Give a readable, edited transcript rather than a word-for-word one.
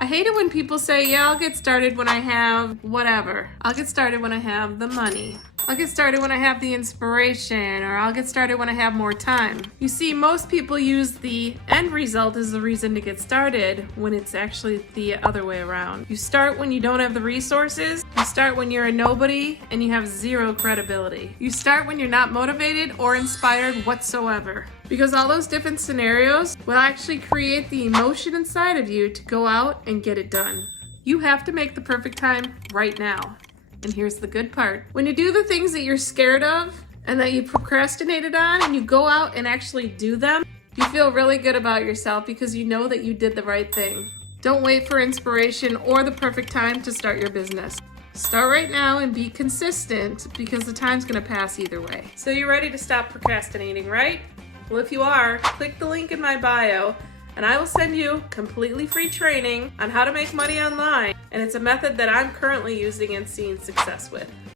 I hate it when people say, yeah, I'll get started when I have whatever. I'll get started when I have the money. I'll get started when I have the inspiration, or I'll get started when I have more time. You see, most people use the end result as the reason to get started when it's actually the other way around. You start when you don't have the resources. You start when you're a nobody and you have zero credibility. You start when you're not motivated or inspired whatsoever. Because all those different scenarios will actually create the emotion inside of you to go out and get it done. You have to make the perfect time right now. And here's the good part. When you do the things that you're scared of and that you procrastinated on and you go out and actually do them, you feel really good about yourself because you know that you did the right thing. Don't wait for inspiration or the perfect time to start your business. Start right now and be consistent because the time's gonna pass either way. So you're ready to stop procrastinating, right? Well, if you are, click the link in my bio and I will send you completely free training on how to make money online. And it's a method that I'm currently using and seeing success with.